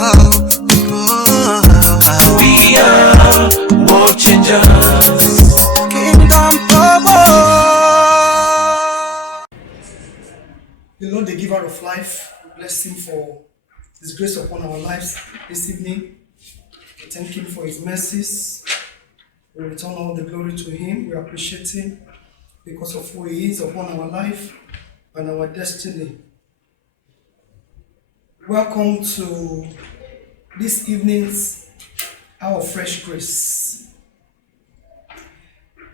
We are world changers. Kingdom power. The Lord, the giver of life, we bless him for his grace upon our lives this evening. We thank him for his mercies. We return all the glory to him. We appreciate him because of who he is upon our life and our destiny. Welcome to this evening's hour of fresh grace.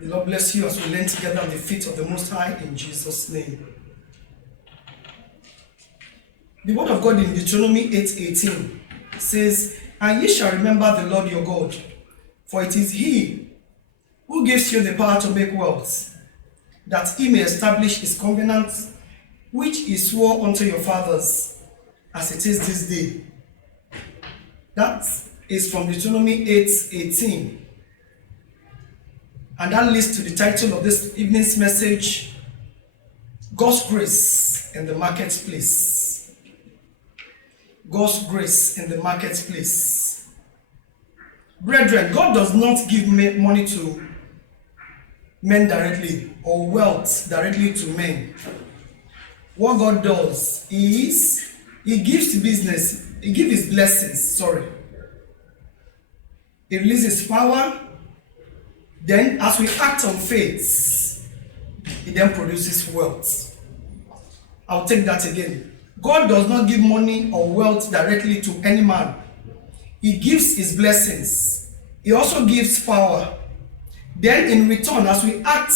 The Lord bless you as we learn together at the feet of the Most High in Jesus' name. The word of God in Deuteronomy 8:18 says, "And ye shall remember the Lord your God, for it is he who gives you the power to make wealth, that he may establish his covenant, which he swore unto your fathers, as it is this day." That is from Deuteronomy 8:18. And that leads to the title of this evening's message, God's Grace in the Marketplace. God's grace in the marketplace. Brethren, God does not give money to men directly or wealth directly to men. What God does is he gives his blessings, He releases power. Then as we act on faith, he then produces wealth. I'll take that again. God does not give money or wealth directly to any man. He gives his blessings. He also gives power. Then in return, as we act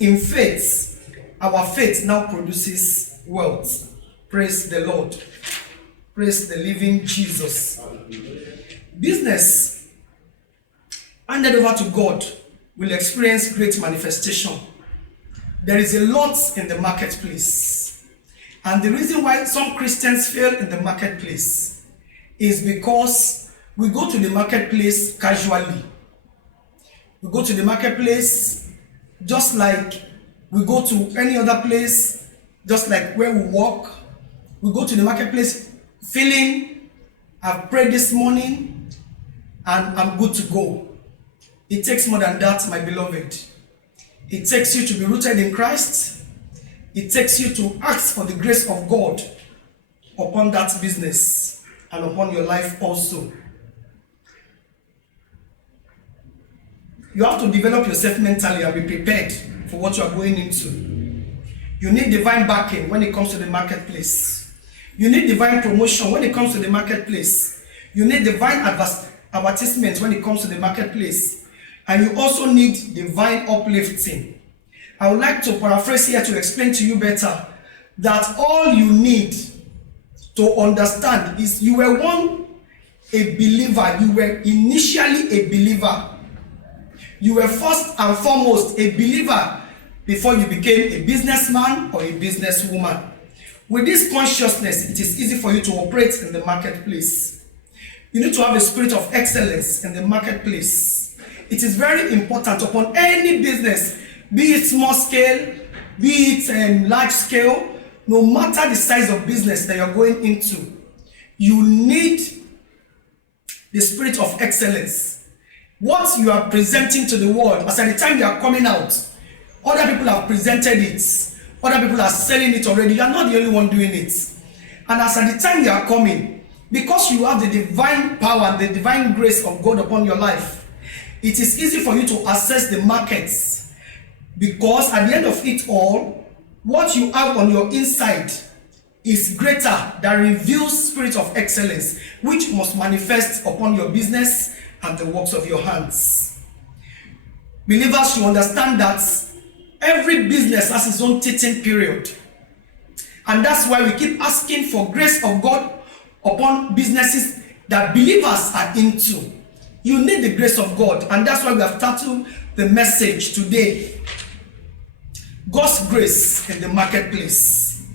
in faith, our faith now produces wealth. Praise the Lord. Praise the living Jesus. Business handed over to God will experience great manifestation. There is a lot in the marketplace. And the reason why some Christians fail in the marketplace is because we go to the marketplace casually. We go to the marketplace just like we go to any other place, just like where we walk. We go to the marketplace feeling, I've prayed this morning and I'm good to go. It takes more than that, my beloved. It takes you to be rooted in Christ. It takes you to ask for the grace of God upon that business and upon your life also. You have to develop yourself mentally and be prepared for what you are going into. You need divine backing when it comes to the marketplace. You need divine promotion when it comes to the marketplace. You need divine advertisement when it comes to the marketplace. And you also need divine uplifting. I would like to paraphrase here to explain to you better that all you need to understand is you were a believer. You were initially a believer. You were first and foremost a believer before you became a businessman or a businesswoman. With this consciousness, it is easy for you to operate in the marketplace. You need to have a spirit of excellence in the marketplace. It is very important upon any business, be it small scale, be it large scale, no matter the size of business that you're going into, you need the spirit of excellence. What you are presenting to the world, as at the time you are coming out, other people have presented it, other people are selling it already, you are not the only one doing it. And as at the time you are coming, because you have the divine power and the divine grace of God upon your life, it is easy for you to access the markets. Because at the end of it all, what you have on your inside is greater, that reveals spirit of excellence, which must manifest upon your business and the works of your hands. Believers should understand that every business has its own teaching period. And that's why we keep asking for grace of God upon businesses that believers are into. You need the grace of God, and that's why we have titled the message today, God's grace in the marketplace.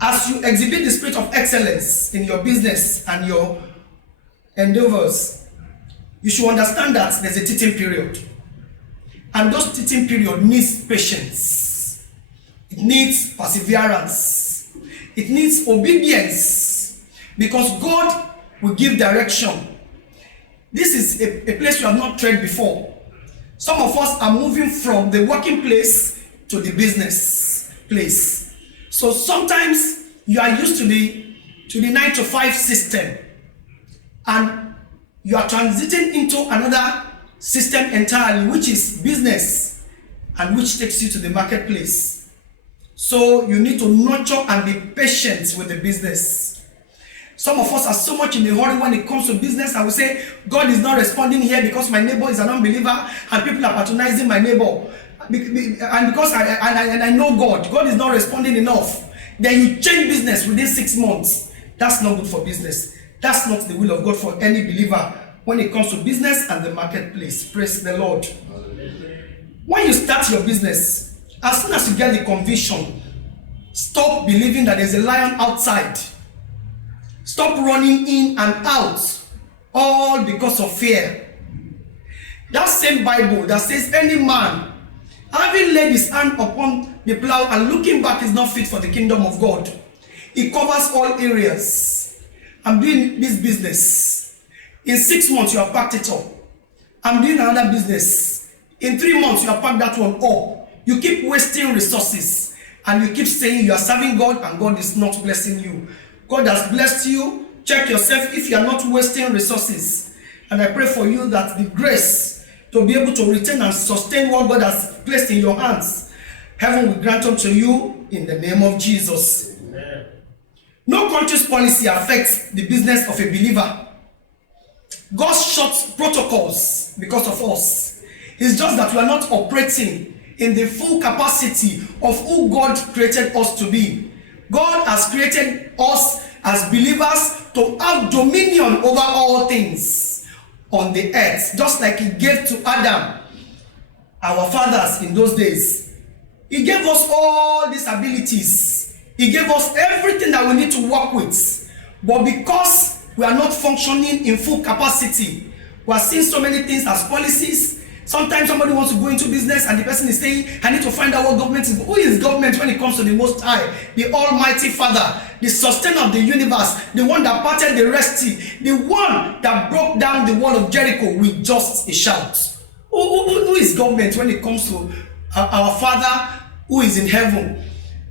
As you exhibit the spirit of excellence in your business and your endeavors, you should understand that there's a teaching period. And those teaching period needs patience. It needs perseverance. It needs obedience. because God will give direction. This is a place you have not tread before. Some of us are moving from the working place to the business place. So sometimes you are used to the 9 to 5 system, and you are transiting into another system entirely, which is business, and which takes you to the marketplace. So you need to nurture and be patient with the business. Some of us are so much in a hurry when it comes to business. I will say, God is not responding here because my neighbor is an unbeliever and people are patronizing my neighbor. And because I know God is not responding enough. Then you change business within 6 months. That's not good for business. That's not the will of God for any believer when it comes to business and the marketplace. Praise the Lord. When you start your business, as soon as you get the conviction, stop believing that there's a lion outside. Stop running in and out, all because of fear. That same Bible that says any man having laid his hand upon the plow and looking back is not fit for the kingdom of God. It covers all areas. I'm doing this business. In 6 months, you have packed it up. I'm doing another business. In 3 months, you have packed that one up. You keep wasting resources and you keep saying you are serving God and God is not blessing you. God has blessed you. Check yourself if you are not wasting resources. And I pray for you that the grace to be able to retain and sustain what God has placed in your hands, heaven will grant unto you in the name of Jesus. Amen. No country's policy affects the business of a believer. God shuts protocols because of us. It's just that we are not operating in the full capacity of who God created us to be. God has created us as believers to have dominion over all things on the earth, just like He gave to Adam, our fathers in those days. He gave us all these abilities. He gave us everything that we need to work with. But because we are not functioning in full capacity, we are seeing so many things as policies. Sometimes somebody wants to go into business and the person is saying, I need to find out what government is. Who is government when it comes to the Most High, the Almighty Father, the sustainer of the universe, the one that parted the Red Sea, the one that broke down the wall of Jericho with just a shout? Who is government when it comes to our Father who is in heaven?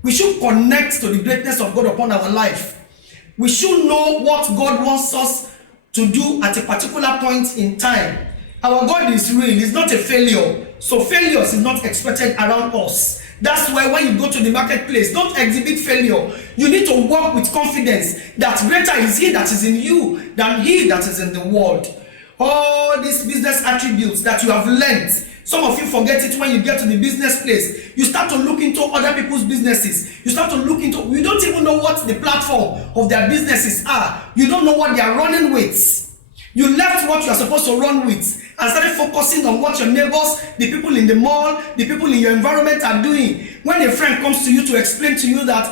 We should connect to the greatness of God upon our life. We should know what God wants us to do at a particular point in time. Our God is real. He's not a failure. So failures is not expected around us. That's why when you go to the marketplace, don't exhibit failure. You need to walk with confidence that greater is He that is in you than he that is in the world. All these business attributes that you have learned, some of you forget it when you get to the business place. You start to look into other people's businesses. You start to look into, you don't even know what the platform of their businesses are. You don't know what they are running with. You left what you are supposed to run with and started focusing on what your neighbors, the people in the mall, the people in your environment are doing. When a friend comes to you to explain to you that,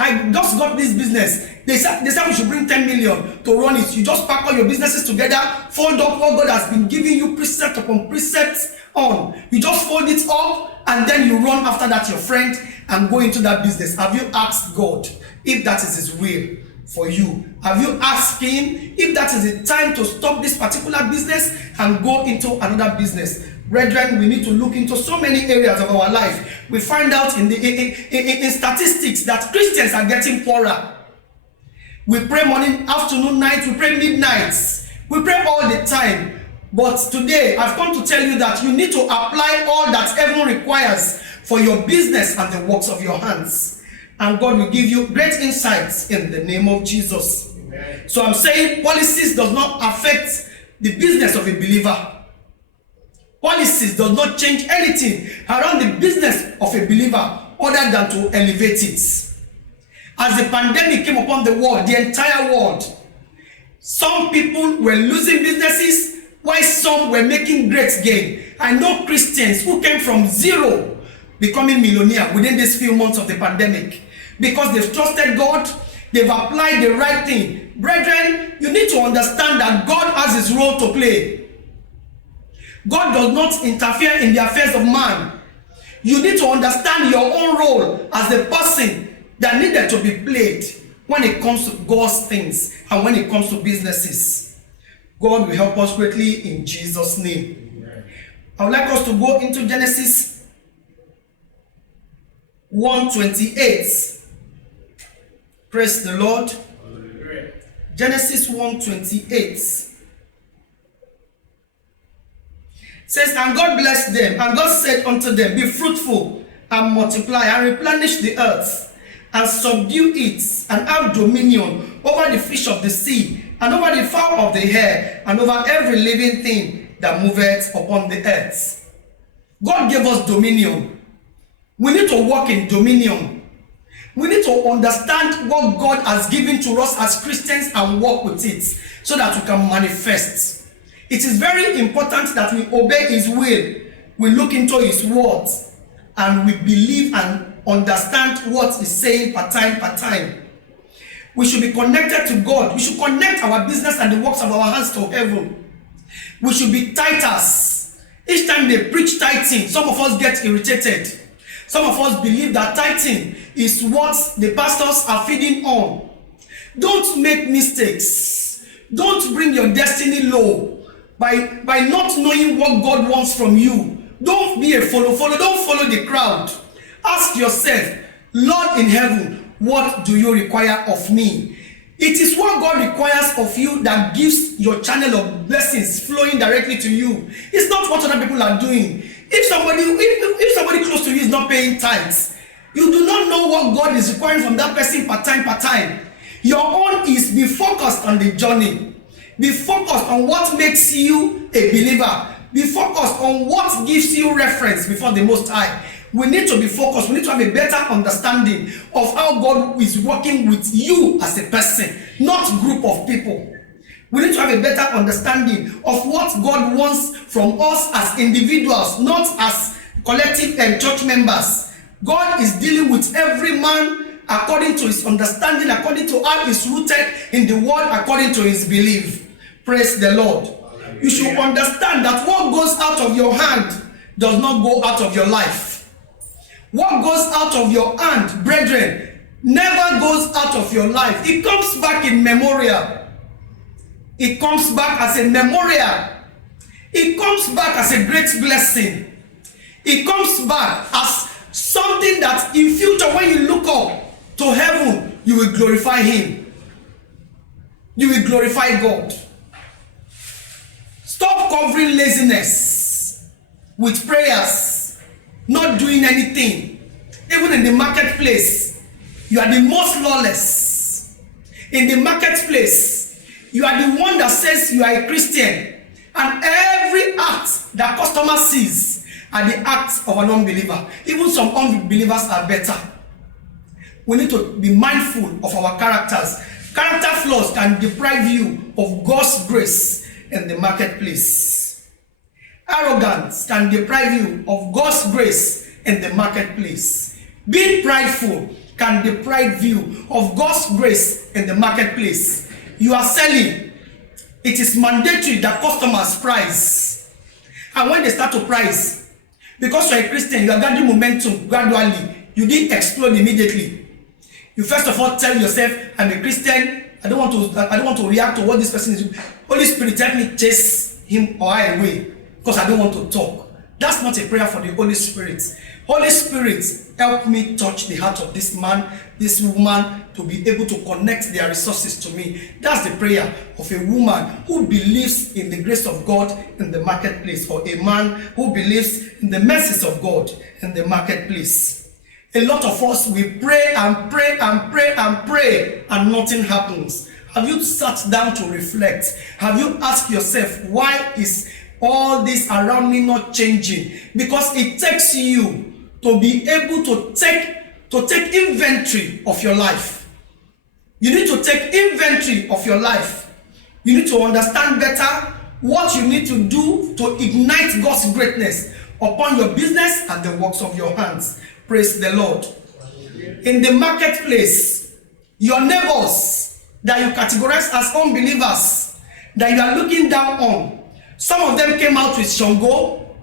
I just got this business, they said we should bring 10 million to run it. You just pack all your businesses together, fold up what God has been giving you precept upon precept on. You just fold it up and then you run after that your friend and go into that business. Have you asked God if that is His will for you? Have you asked Him if that is the time to stop this particular business and go into another business? Brethren, we need to look into so many areas of our life. We find out in statistics that Christians are getting poorer. We pray morning, afternoon, night, we pray midnights. We pray all the time. But today, I've come to tell you that you need to apply all that heaven requires for your business and the works of your hands. And God will give you great insights in the name of Jesus. Amen. So I'm saying policies does not affect the business of a believer. Policies does not change anything around the business of a believer other than to elevate it. As the pandemic came upon the world, the entire world, some people were losing businesses while some were making great gain. I know Christians who came from zero becoming millionaire within these few months of the pandemic because they've trusted God, they've applied the right thing. Brethren, you need to understand that God has His role to play. God does not interfere in the affairs of man. You need to understand your own role as the person that needed to be played. when it comes to God's things and when it comes to businesses. God will help us greatly in Jesus' name. I would like us to go into Genesis 1:28. Praise the Lord. Genesis 1:28 says, and God blessed them, and God said unto them, be fruitful and multiply and replenish the earth and subdue it and have dominion over the fish of the sea and over the fowl of the air and over every living thing that moveth upon the earth. God gave us dominion. We need to walk in dominion. We need to understand what God has given to us as Christians and work with it so that we can manifest. It is very important that we obey His will, we look into His words, and we believe and understand what He's saying per time. We should be connected to God. We should connect our business and the works of our hands to heaven. We should be tithers. Each time they preach tithing, some of us get irritated. Some of us believe that tithing is what the pastors are feeding on. Don't make mistakes. Don't bring your destiny low by not knowing what God wants from you. Don't be a follow. Don't follow the crowd. Ask yourself, Lord in heaven, what do you require of me? It is what God requires of you that gives your channel of blessings flowing directly to you. It's not what other people are doing. If somebody close to you is not paying tithes, you do not know what God is requiring from that person per time. Your own is be focused on the journey. Be focused on what makes you a believer. Be focused on what gives you reference before the Most High. We need to be focused. We need to have a better understanding of how God is working with you as a person, not group of people. We need to have a better understanding of what God wants from us as individuals, not as collective and church members. God is dealing with every man according to his understanding, according to how he's rooted in the word, according to his belief. Praise the Lord. You should understand that what goes out of your hand does not go out of your life. What goes out of your hand, brethren, never goes out of your life. It comes back in memorial. It comes back as a memorial. It comes back as a great blessing. It comes back as something that in future when you look up to heaven, you will glorify Him. You will glorify God. Stop covering laziness with prayers, not doing anything. Even in the marketplace, you are the most lawless. In the marketplace, you are the one that says you are a Christian, and every act that customer sees are the acts of an unbeliever. Even some unbelievers are better. We need to be mindful of our characters. Character flaws can deprive you of God's grace in the marketplace. Arrogance can deprive you of God's grace in the marketplace. Being prideful can deprive you of God's grace in the marketplace. You are selling. It is mandatory that customers price. And when they start to price, because you are a Christian, you are gathering momentum gradually. You didn't explode immediately. You first of all tell yourself, I'm a Christian. I don't want to react to what this person is doing. Holy Spirit, help me chase him or her away because I don't want to talk. That's not a prayer for the Holy Spirit. Holy Spirit, help me touch the heart of this man, this woman, to be able to connect their resources to me. That's the prayer of a woman who believes in the grace of God in the marketplace, or a man who believes in the mercies of God in the marketplace. A lot of us, we pray and pray and pray and pray and nothing happens. Have you sat down to reflect? Have you asked yourself, why is all this around me not changing? Because it takes you to be able to take inventory of your life. You need to take inventory of your life. You need to understand better what you need to do to ignite God's greatness upon your business and the works of your hands. Praise the Lord. In the marketplace, your neighbors that you categorize as unbelievers, that you are looking down on, some of them came out with Shango,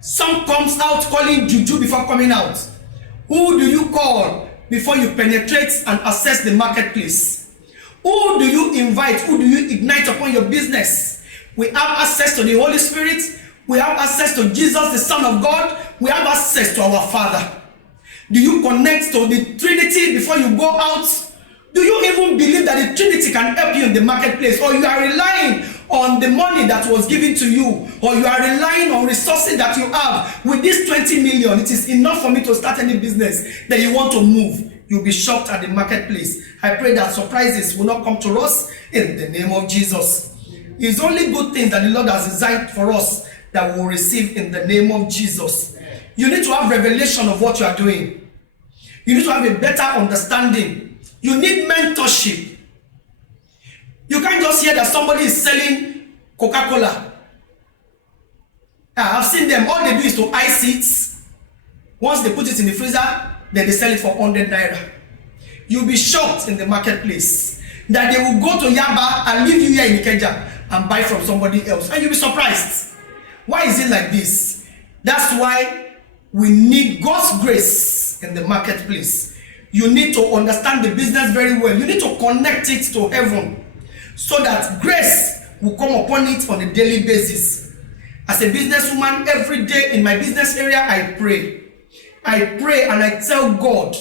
some comes out calling Juju before coming out. Who do you call before you penetrate and assess the marketplace. Who do you invite? Who do you ignite upon your business? We have access to the Holy Spirit. We have access to Jesus, the Son of God. We have access to our Father. Do you connect to the Trinity before you go out? Do you even believe that the Trinity can help you in the marketplace? Or you are relying on the money that was given to you? Or you are relying on resources that you have? With this 20 million, it is enough for me to start any business that you want to move. You'll be shocked at the marketplace. I pray that surprises will not come to us in the name of Jesus. It's only good things that the Lord has designed for us that we will receive in the name of Jesus. You need to have revelation of what you are doing. You need to have a better understanding. You need mentorship. You can't just hear that somebody is selling Coca-Cola. I've seen them. All they do is to ice it. Once they put it in the freezer, then they sell it for 100 naira. You'll be shocked in the marketplace that they will go to Yaba and leave you here in Ikeja and buy from somebody else. And you'll be surprised. Why is it like this? That's why we need God's grace in the marketplace. You need to understand the business very well. You need to connect it to heaven so that grace will come upon it on a daily basis. As a businesswoman, every day in my business area, I pray. I pray and I tell God,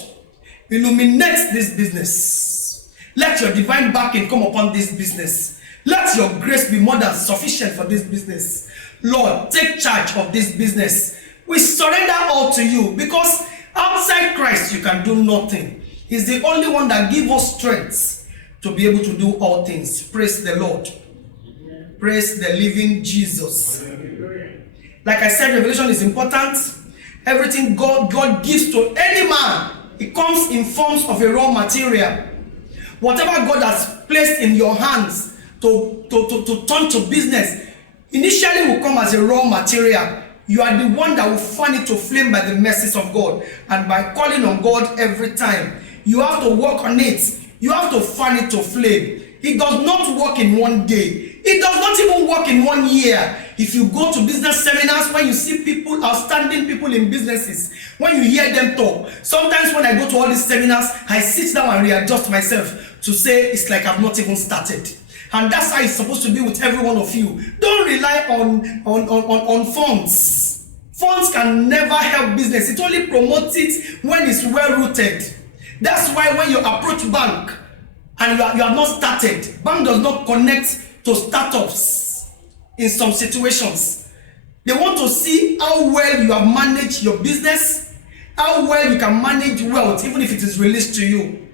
illuminate this business. Let your divine backing come upon this business. Let your grace be more than sufficient for this business. Lord, take charge of this business. We surrender all to you because outside Christ you can do nothing. He's the only one that gives us strength to be able to do all things. Praise the Lord. Praise the living Jesus. Like I said, revelation is important. Everything God gives to any man, it comes in forms of a raw material. Whatever God has placed in your hands to turn to business, initially will come as a raw material. You are the one that will fan it to flame by the mercies of God and by calling on God every time. You have to work on it. You have to fan it to flame. It does not work in one day. It does not even work in 1 year. If you go to business seminars, when you see people, outstanding people in businesses, when you hear them talk, sometimes when I go to all these seminars, I sit down and readjust myself to say it's like I've not even started. And that's how it's supposed to be with every one of you. Don't rely on funds. Funds can never help business. It only promotes it when it's well rooted. That's why when you approach bank and you have not started, bank does not connect to startups in some situations. They want to see how well you have managed your business, how well you can manage wealth, even if it is released to you.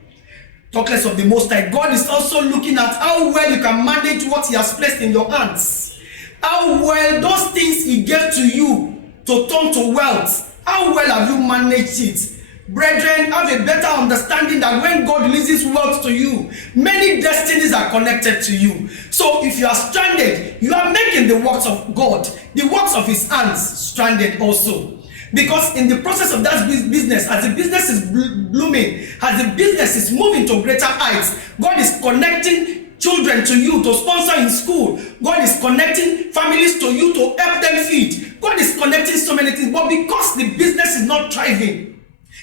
Talk less of the Most High. God is also looking at how well you can manage what He has placed in your hands. How well those things He gave to you to turn to wealth, how well have you managed it? Brethren, have a better understanding that when God releases wealth to you, many destinies are connected to you. So if you are stranded, you are making the works of God, the works of His hands, stranded also. Because in the process of that business, as the business is blooming, as the business is moving to greater heights, God is connecting children to you to sponsor in school. God is connecting families to you to help them feed. God is connecting so many things. But because the business is not thriving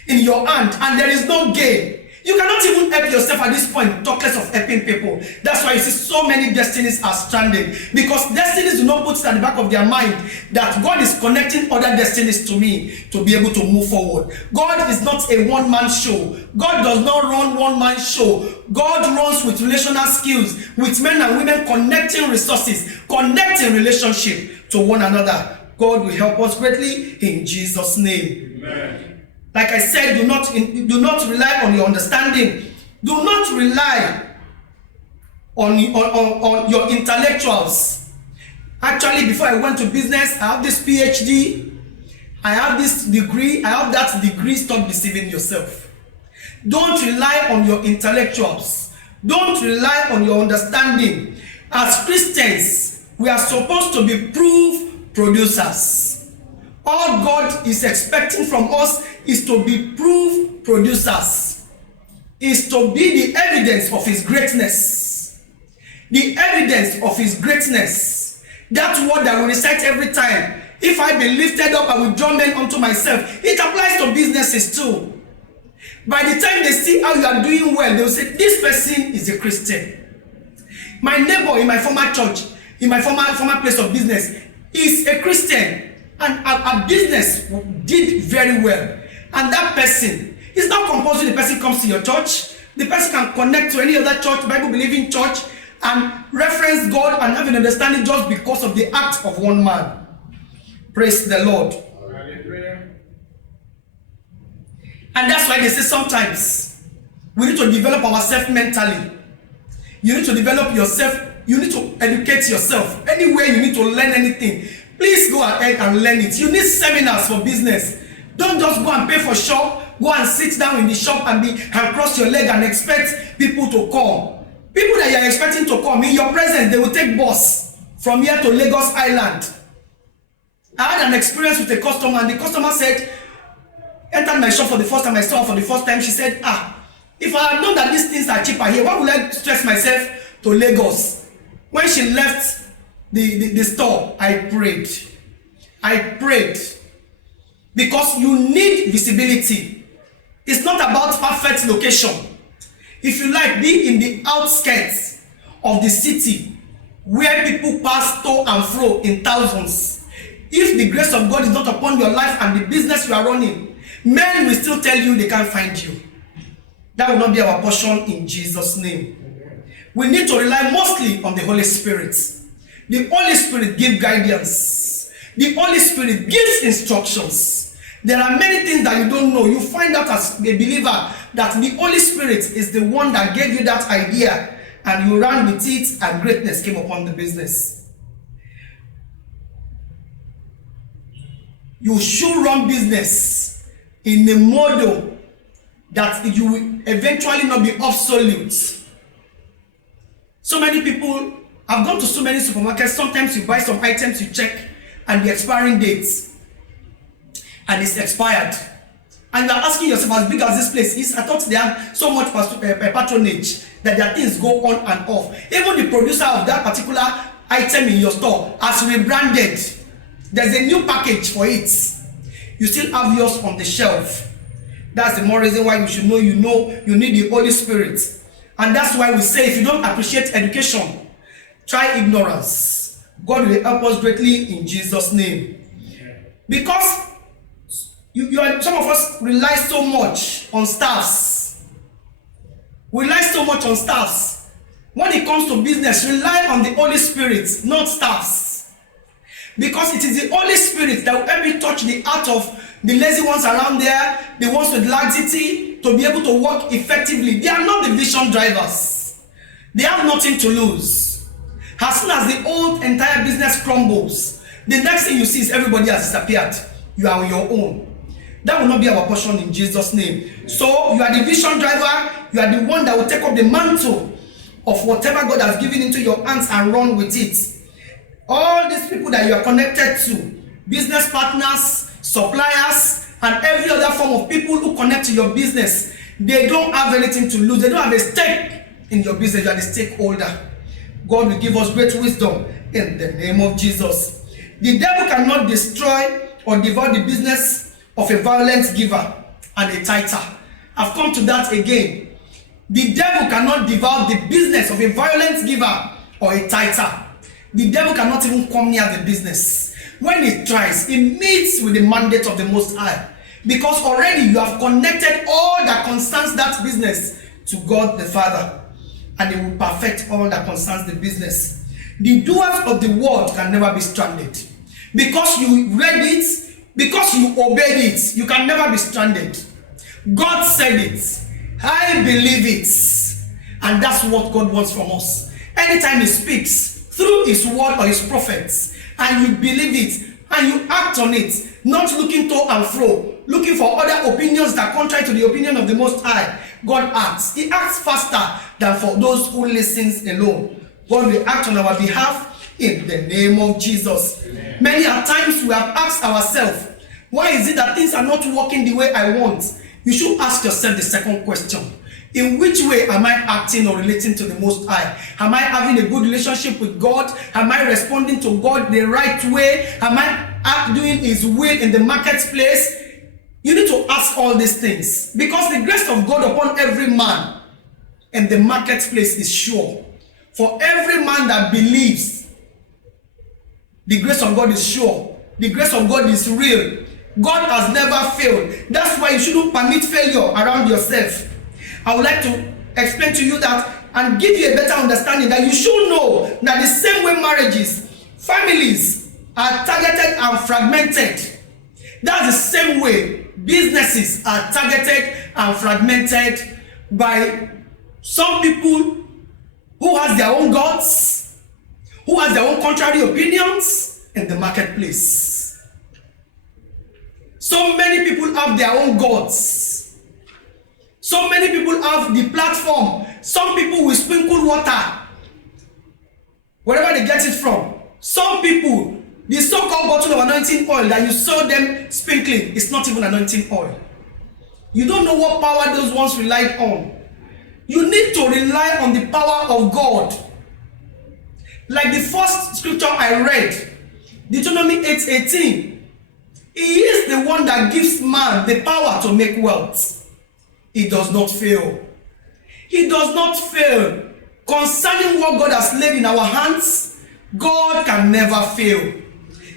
in your hand and there is no gain, you cannot even help yourself at this point, talk less of helping people. That's why you see so many destinies are stranded, because destinies do not put it at the back of their mind that God is connecting other destinies to me to be able to move forward. God is not a one-man show. God does not run one-man show. God runs with relational skills, with men and women connecting resources, connecting relationship to one another. God will help us greatly in Jesus' name. Amen. Like I said, do not rely on your understanding. Do not rely on your intellectuals. Actually, before I went to business, I have this PhD, I have this degree, I have that degree. Stop deceiving yourself. Don't rely on your intellectuals. Don't rely on your understanding. As Christians, we are supposed to be proof producers. All God is expecting from us is to be proof producers, is to be the evidence of His greatness. The evidence of His greatness. That word that we recite every time. If I be lifted up, I will draw men unto myself. It applies to businesses too. By the time they see how you are doing well, they will say, this person is a Christian. My neighbor in my former church, in my former place of business, is a Christian, and our business did very well. And that person, it's not compulsory the person comes to your church. The person can connect to any other church, Bible-believing church, and reference God and have an understanding just because of the act of one man. Praise the Lord. And that's why they say sometimes we need to develop ourselves mentally. You need to develop yourself. You need to educate yourself. Anywhere you need to learn anything, please go ahead and learn it. You need seminars for business. Don't just go and pay for shop. Go and sit down in the shop and cross your leg and expect people to come. People that you are expecting to come, in your presence, they will take bus from here to Lagos Island. I had an experience with a customer, and the customer said, entered my shop for the first time, I saw her for the first time. She said, if I had known that these things are cheaper here, why would I stress myself to Lagos? When she left the store, I prayed. Because you need visibility. It's not about perfect location. If you like, be in the outskirts of the city where people pass to and fro in thousands. If the grace of God is not upon your life and the business you are running, men will still tell you they can't find you. That will not be our portion in Jesus' name. We need to rely mostly on the Holy Spirit. The Holy Spirit gives guidance. The Holy Spirit gives instructions. There are many things that you don't know. You find out as a believer that the Holy Spirit is the one that gave you that idea, and you ran with it, and greatness came upon the business. You should run business in a model that you will eventually not be obsolete. So many people have gone to so many supermarkets. Sometimes you buy some items, you check, and the expiring dates, and it's expired. And you are asking yourself, as big as this place is, I thought they have so much patronage that their things go on and off. Even the producer of that particular item in your store has rebranded. There's a new package for it. You still have yours on the shelf. That's the more reason why you should know you need the Holy Spirit. And that's why we say, if you don't appreciate education, try ignorance. God will help us greatly in Jesus' name. Because some of us rely so much on staffs. We rely so much on staffs. When it comes to business, rely on the Holy Spirit, not staffs. Because it is the Holy Spirit that will help you touch the heart of the lazy ones around there, the ones with laxity, to be able to work effectively. They are not the vision drivers. They have nothing to lose. As soon as the whole entire business crumbles, the next thing you see is everybody has disappeared. You are on your own. That will not be our portion in Jesus' name. So you are the vision driver. You are the one that will take up the mantle of whatever God has given into your hands and run with it. All these people that you are connected to, business partners, suppliers, and every other form of people who connect to your business, they don't have anything to lose. They don't have a stake in your business. You are the stakeholder. God will give us great wisdom in the name of Jesus. The devil cannot destroy or devour the business of a violent giver and a tither. I've come to that again. The devil cannot devour the business of a violent giver or a tither. The devil cannot even come near the business. When it tries, it meets with the mandate of the Most High. Because already you have connected all that concerns that business to God the Father. And He will perfect all that concerns the business. The doers of the word can never be stranded. Because you read it, because you obeyed it, you can never be stranded. God said it. I believe it. And that's what God wants from us. Anytime He speaks through His word or His prophets, and you believe it, and you act on it, not looking to and fro, looking for other opinions that are contrary to the opinion of the Most High, God acts. He acts faster than for those who listen alone. God will act on our behalf in the name of Jesus. Amen. Many a times we have asked ourselves, why is it that things are not working the way I want? You should ask yourself the second question. In which way am I acting or relating to the Most High? Am I having a good relationship with God? Am I responding to God the right way? Am I doing His will in the marketplace? You need to ask all these things, because the grace of God upon every man in the marketplace is sure. For every man that believes, the grace of God is sure. The grace of God is real. God has never failed. That's why you shouldn't permit failure around yourself. I would like to explain to you that and give you a better understanding that you should know that the same way marriages, families are targeted and fragmented, that's the same way businesses are targeted and fragmented by some people who has their own gods, who has their own contrary opinions in the marketplace. So many people have their own gods. So many people have the platform. Some people will sprinkle water wherever they get it from. Some people, the so-called bottle of anointing oil that you saw them sprinkling, it's not even anointing oil. You don't know what power those ones relied on. You need to rely on the power of God. Like the first scripture I read, Deuteronomy 8:18. He is the one that gives man the power to make wealth. He does not fail. He does not fail. Concerning what God has laid in our hands, God can never fail.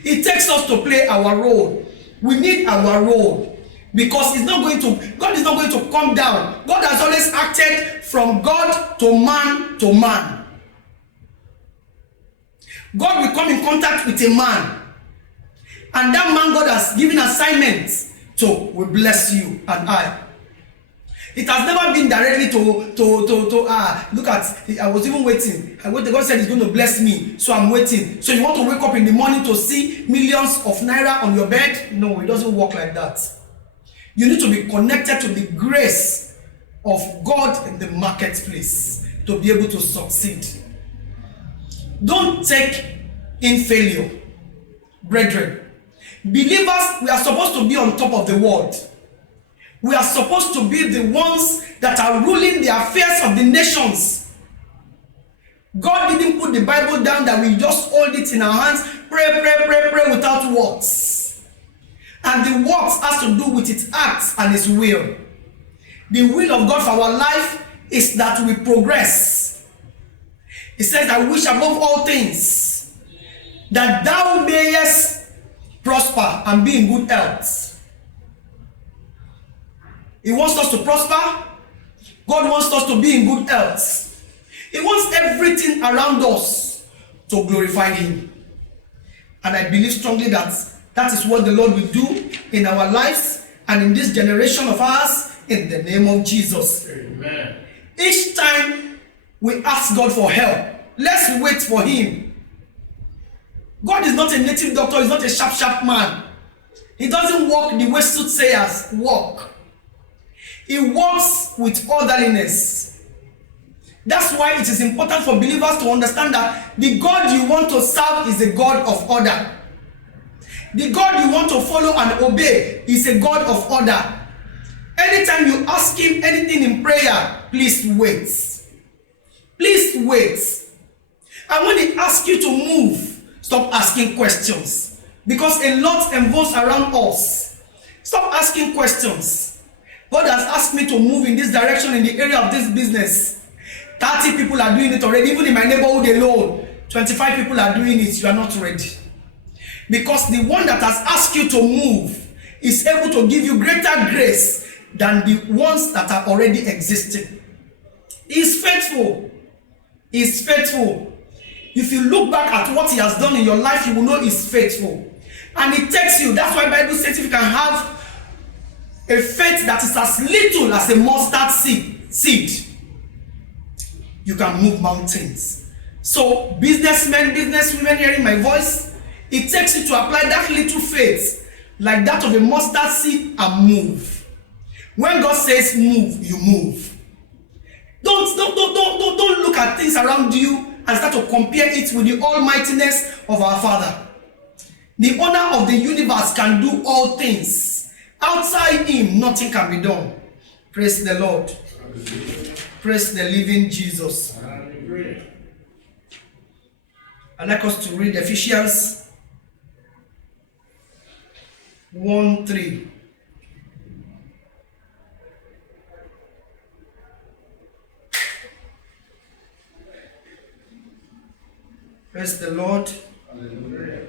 It takes us to play our role. We need our role, because God is not going to come down. God has always acted from God to man to man. God will come in contact with a man, and that man God has given assignments to will bless you and I. It has never been directly look at, I was even waiting. God said he's going to bless me, so I'm waiting. So you want to wake up in the morning to see millions of naira on your bed? No, it doesn't work like that. You need to be connected to the grace of God in the marketplace to be able to succeed. Don't take in failure. Brethren, believers, we are supposed to be on top of the world. We are supposed to be the ones that are ruling the affairs of the nations. God didn't put the Bible down that we just hold it in our hands, pray without works. And the works has to do with its acts and its will. The will of God for our life is that we progress. It says, I wish above all things that thou mayest prosper and be in good health. He wants us to prosper. God wants us to be in good health. He wants everything around us to glorify Him. And I believe strongly that that is what the Lord will do in our lives and in this generation of ours, in the name of Jesus. Amen. Each time we ask God for help, let's wait for Him. God is not a native doctor. He's not a sharp man. He doesn't work the way soothsayers work. He works with orderliness. That's why it is important for believers to understand that the God you want to serve is a God of order. The God you want to follow and obey is a God of order. Anytime you ask Him anything in prayer, please wait. Please wait. And when He asks you to move, stop asking questions. Because a lot involves around us. Stop asking questions. God has asked me to move in this direction in the area of this business. 30 people are doing it already. Even in my neighborhood alone, 25 people are doing it. You are not ready. Because the one that has asked you to move is able to give you greater grace than the ones that are already existing. He is faithful. He is faithful. If you look back at what He has done in your life, you will know He's faithful. And it takes you. That's why the Bible says if you can have a faith that is as little as a mustard seed, you can move mountains. So businessmen, businesswomen hearing my voice, it takes you to apply that little faith like that of a mustard seed and move. When God says move, you move. Don't look at things around you and start to compare it with the almightiness of our Father. The owner of the universe can do all things. Outside Him, nothing can be done. Praise the Lord. Praise the living Jesus. I'd like us to read Ephesians 1:3. Praise the Lord. Hallelujah.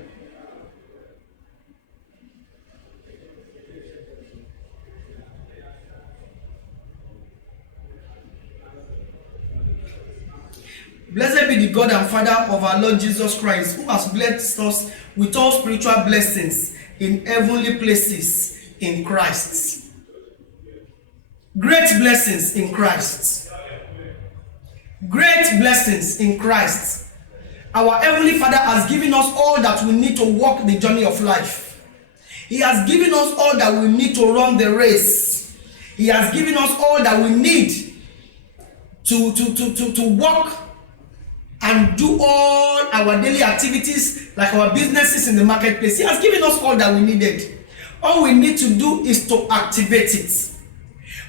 Blessed be the God and Father of our Lord Jesus Christ, who has blessed us with all spiritual blessings in heavenly places in Christ. Great blessings in Christ. Great blessings in Christ. Our Heavenly Father has given us all that we need to walk the journey of life. He has given us all that we need to run the race. He has given us all that we need to walk and do all our daily activities, like our businesses in the marketplace. He has given us all that we needed. All we need to do is to activate it.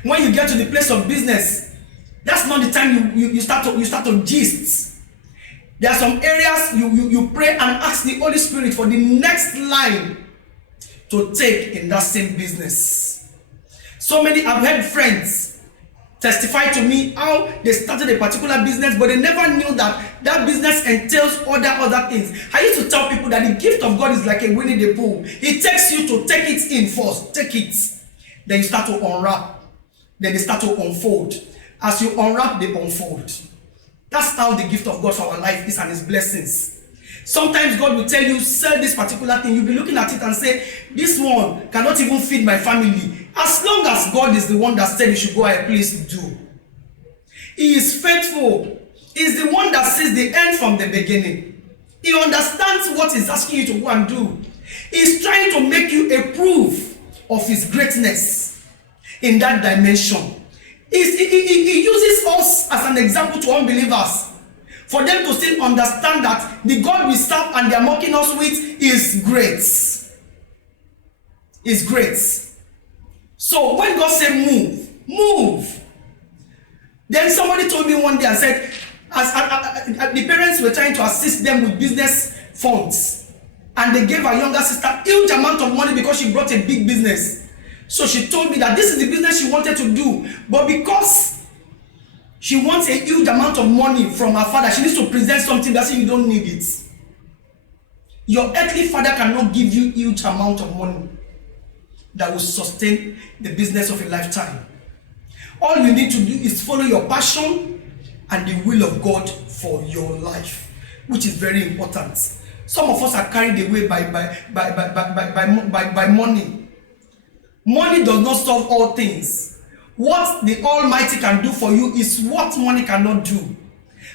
When you get to the place of business, that's not the time you start to gist. There are some areas you pray and ask the Holy Spirit for the next line to take in that same business. So many, I've heard friends testify to me how they started a particular business, but they never knew that business entails other things. I used to tell people that the gift of God is like a Winnie the Pooh. It takes you to take it in first. Take it. Then you start to unwrap. Then they start to unfold. As you unwrap, they unfold. That's how the gift of God for our life is and His blessings. Sometimes God will tell you, sell this particular thing. You'll be looking at it and say, this one cannot even feed my family. As long as God is the one that said you should go ahead, please do. He is faithful. He is the one that sees the end from the beginning. He understands what He's asking you to go and do. He's trying to make you a proof of His greatness in that dimension. He uses us as an example to unbelievers, for them to still understand that the God we serve and they are mocking us with is great. Is great. So when God said move. Then somebody told me one day and said, as the parents were trying to assist them with business funds, and they gave her younger sister a huge amount of money because she brought a big business. So she told me that this is the business she wanted to do, but because she wants a huge amount of money from her father, she needs to present something that says you don't need it. Your earthly father cannot give you huge amount of money that will sustain the business of a lifetime. All you need to do is follow your passion and the will of God for your life, which is very important. Some of us are carried away by money. Money does not solve all things. What the Almighty can do for you is what money cannot do.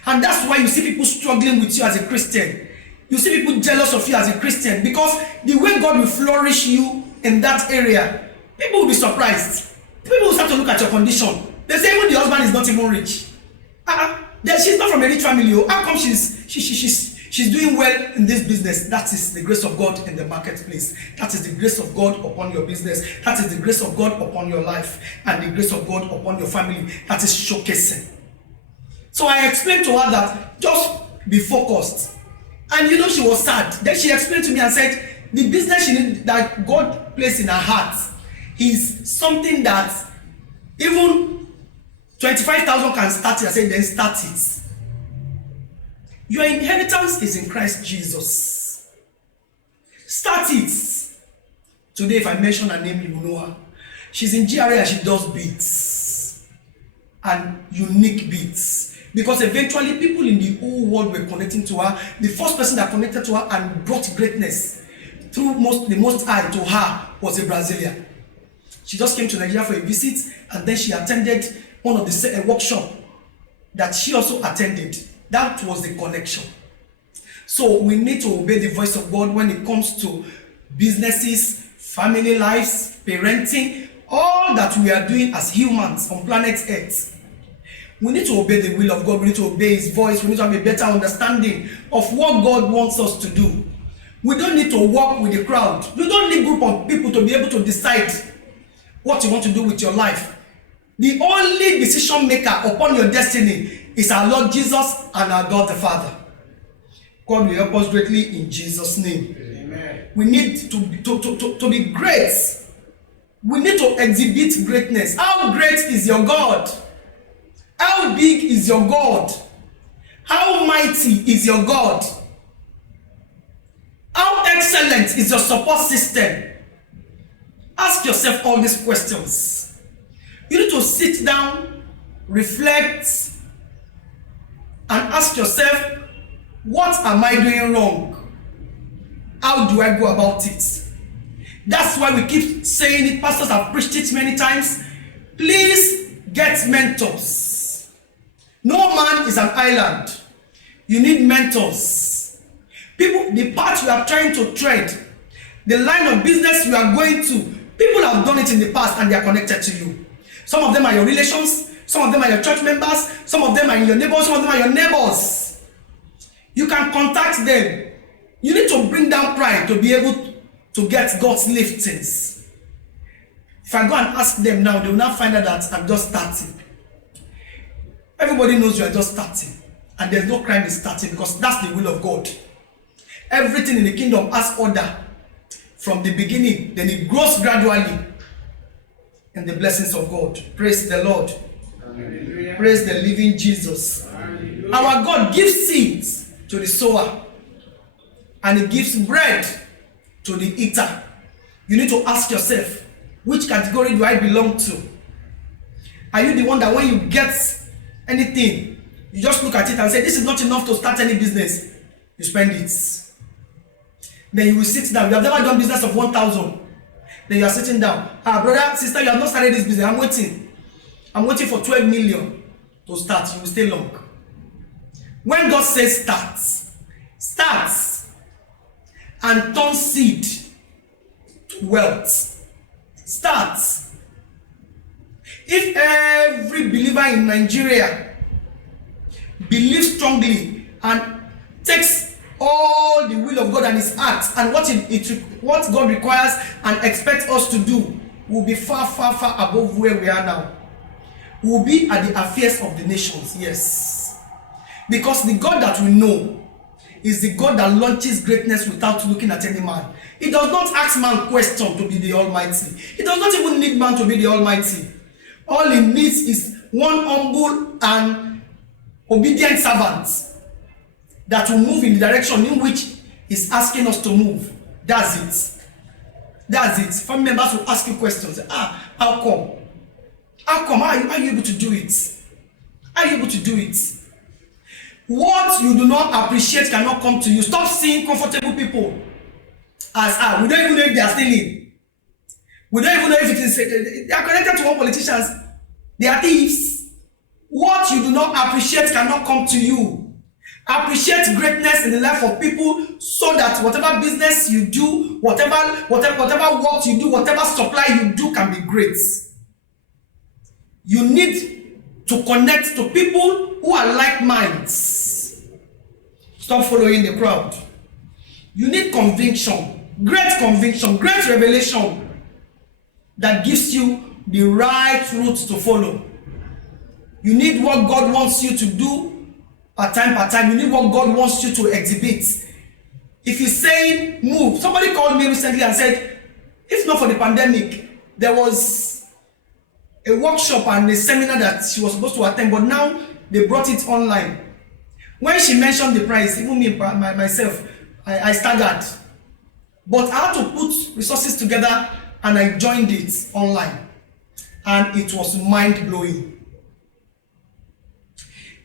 And that's why you see people struggling with you as a Christian. You see people jealous of you as a Christian, because the way God will flourish you in that area, people will be surprised. People will start to look at your condition. They say even the husband is not even rich. She's not from a rich family. How come she's doing well in this business? That is the grace of God in the marketplace. That is the grace of God upon your business. That is the grace of God upon your life, and the grace of God upon your family. That is showcasing. So I explained to her that just be focused. And she was sad. Then she explained to me and said, the business that God placed in her heart is something that even 25,000 can start it. I said, then start it. Your inheritance is in Christ Jesus. Start it. Today, if I mention her name, you will know her. She's in GRA and she does beats. And unique beats. Because eventually, people in the whole world were connecting to her. The first person that connected to her and brought greatness through the most high to her was a Brazilian. She just came to Nigeria for a visit, and then she attended one of the workshop that she also attended. That was the connection. So we need to obey the voice of God when it comes to businesses, family lives, parenting, all that we are doing as humans on planet Earth. We need to obey the will of God. We need to obey His voice. We need to have a better understanding of what God wants us to do. We don't need to walk with the crowd. You don't need a group of people to be able to decide what you want to do with your life. The only decision maker upon your destiny is our Lord Jesus and our God the Father. God will help us greatly in Jesus' name. Amen. We need to be great. We need to exhibit greatness. How great is your God? How big is your God? How mighty is your God? excellent is your support system? Ask yourself all these questions. You need to sit down, reflect, and ask yourself, what am I doing wrong? How do I go about it? That's why we keep saying it. Pastors have preached it many times. Please get mentors. No man is an island. You need mentors. People, the path you are trying to tread, the line of business you are going to, people have done it in the past and they are connected to you. Some of them are your relations, some of them are your church members, some of them are your neighbors, some of them are your neighbors. You can contact them. You need to bring down pride to be able to get God's liftings. If I go and ask them now, they will not find out that I'm just starting. Everybody knows you are just starting. And there's no crime in starting, because that's the will of God. Everything in the kingdom has order from the beginning, then it grows gradually in the blessings of God. Praise the Lord. Hallelujah. Praise the living Jesus. Hallelujah. Our God gives seeds to the sower, and He gives bread to the eater. You need to ask yourself, which category do I belong to? Are you the one that when you get anything, you just look at it and say, this is not enough to start any business? You spend it. Then you will sit down. You have never done business of 1,000. Then you are sitting down. Brother, sister, you have not started this business. I'm waiting for 12 million to start. You will stay long. When God says start, and turn seed to wealth. Start. If every believer in Nigeria believes strongly and takes all the will of God and His acts and what God requires and expects us to do, we'll be far, far, far above where we are now. We'll be at the affairs of the nations, yes. Because the God that we know is the God that launches greatness without looking at any man. He does not ask man question to be the Almighty. He does not even need man to be the Almighty. All he needs is one humble and obedient servant that will move in the direction in which He's asking us to move. That's it. That's it. Family members will ask you questions. How come? How come? How are you able to do it? How are you able to do it? What you do not appreciate cannot come to you. Stop seeing comfortable people as we don't even know if they are stealing. We don't even know if it is. They are connected to one politicians. They are thieves. What you do not appreciate cannot come to you. Appreciate greatness in the life of people, so that whatever business you do, whatever work you do, whatever supply you do can be great. You need to connect to people who are like minds. Stop following the crowd. You need conviction, great revelation that gives you the right route to follow. You need what God wants you to do part time. You need what God wants you to exhibit. If He's saying move, somebody called me recently and said, if not for the pandemic, there was a workshop and a seminar that she was supposed to attend, but now they brought it online. When she mentioned the price, even me myself, I staggered. But I had to put resources together and I joined it online. And it was mind-blowing.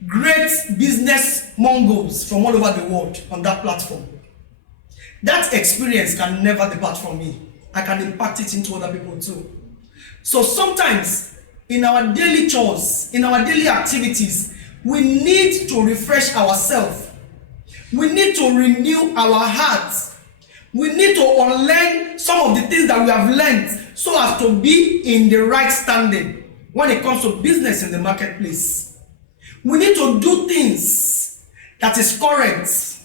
Great business mongols from all over the world on that platform. That experience can never depart from me. I can impact it into other people too. So sometimes in our daily chores, in our daily activities, we need to refresh ourselves. We need to renew our hearts. We need to unlearn some of the things that we have learned so as to be in the right standing when it comes to business in the marketplace. We need to do things that is correct.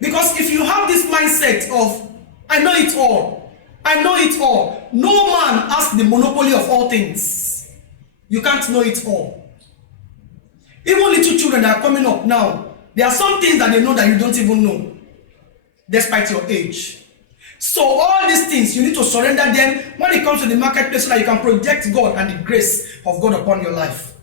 Because if you have this mindset of, I know it all, no man has the monopoly of all things. You can't know it all. Even little children that are coming up now, there are some things that they know that you don't even know, despite your age. So all these things, you need to surrender them when it comes to the marketplace so that you can project God and the grace of God upon your life.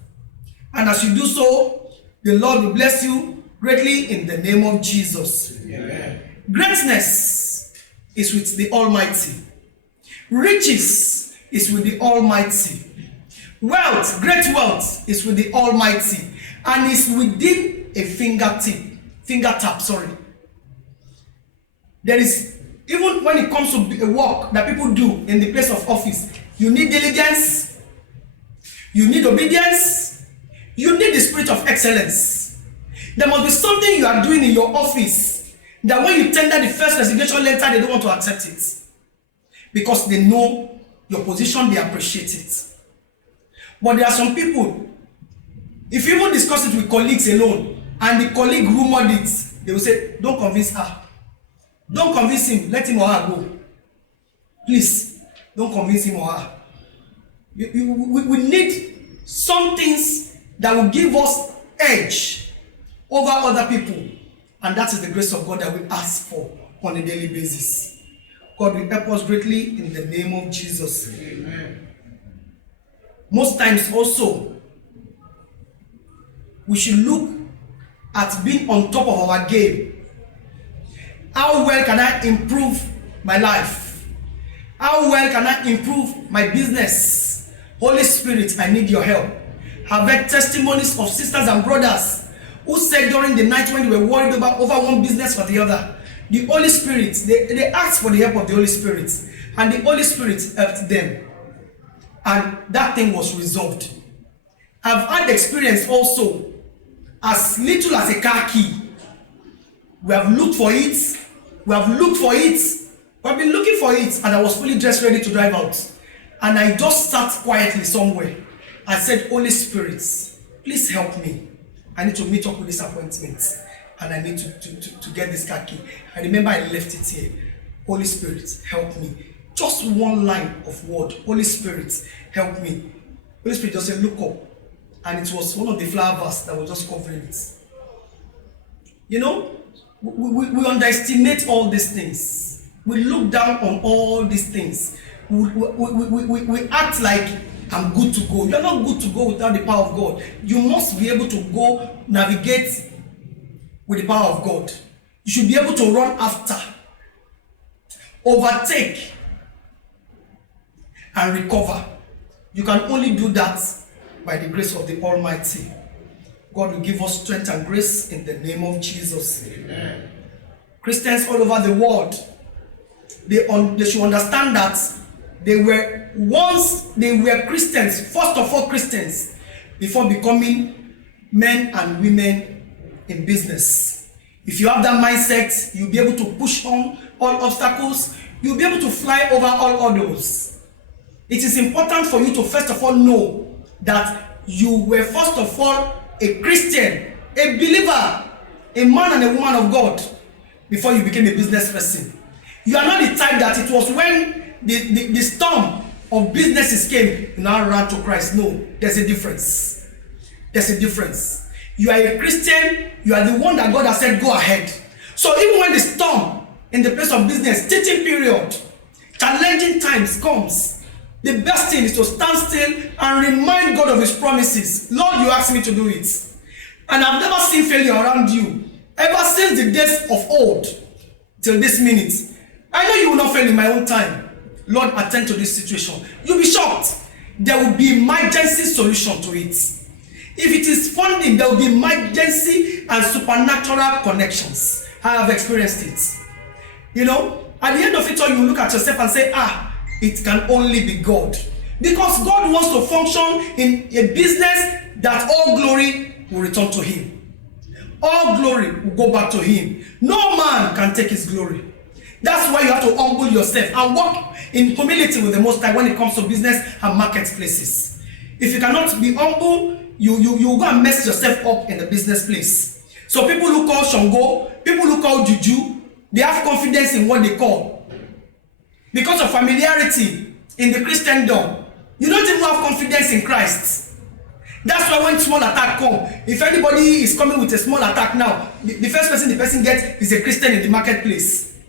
And as you do so, the Lord will bless you, greatly in the name of Jesus. Amen. Greatness is with the Almighty. Riches is with the Almighty. Wealth, great wealth, is with the Almighty and is within a finger tap. There is, even when it comes to a work that people do in the place of office, you need diligence, you need obedience, you need the spirit of excellence. There must be something you are doing in your office that when you tender the first resignation letter, they don't want to accept it. Because they know your position, they appreciate it. But there are some people, if you even discuss it with colleagues alone, and the colleague rumored it, they will say, don't convince her. Don't convince him, let him or her go. Please, don't convince him or her. We need some things that will give us edge over other people. And that is the grace of God that we ask for on a daily basis. God will help us greatly in the name of Jesus. Amen. Most times also, we should look at being on top of our game. How well can I improve my life? How well can I improve my business? Holy Spirit, I need your help. I've heard testimonies of sisters and brothers who said during the night when they were worried about over one business or the other, the Holy Spirit, they asked for the help of the Holy Spirit, and the Holy Spirit helped them. And that thing was resolved. I've had experience also, as little as a car key. We have looked for it. We have been looking for it, and I was fully dressed, ready to drive out. And I just sat quietly somewhere. I said, Holy Spirit, please help me. I need to meet up with this appointment, and I need to get this car key. I remember I left it here. Holy Spirit, help me. Just one line of word. Holy Spirit, help me. Holy Spirit just said, look up. And it was one of the flowers that was just covering it. You know, we underestimate all these things. We look down on all these things. We act like I'm good to go. You're not good to go without the power of God. You must be able to go navigate with the power of God. You should be able to run after, overtake, and recover. You can only do that by the grace of the Almighty. God will give us strength and grace in the name of Jesus. Amen. Christians all over the world, they should understand that they were Christians, first of all Christians, before becoming men and women in business. If you have that mindset, you'll be able to push on all obstacles. You'll be able to fly over all hurdles. It is important for you to first of all know that you were first of all a Christian, a believer, a man and a woman of God before you became a business person. You are not the type that it was when the storm of businesses came, you now ran to Christ. No, there's a difference. There's a difference. You are a Christian, you are the one that God has said, go ahead. So even when the storm in the place of business, teaching period, challenging times comes, the best thing is to stand still and remind God of his promises. Lord, you asked me to do it. And I've never seen failure around you, ever since the days of old till this minute. I know you will not fail in my own time. Lord, attend to this situation. You'll be shocked. There will be emergency solution to it. If it is funding, there will be emergency and supernatural connections. I have experienced it. You know, at the end of it all, you look at yourself and say, it can only be God. Because God wants to function in a business that all glory will return to him. All glory will go back to him. No man can take his glory. That's why you have to humble yourself and walk in humility with the Most High when it comes to business and marketplaces. If you cannot be humble, you go and mess yourself up in the business place. So people who call Shango, people who call Juju, they have confidence in what they call. Because of familiarity in the Christendom, you don't even have confidence in Christ. That's why when small attack come, if anybody is coming with a small attack now, the first person the person gets is a Christian in the marketplace.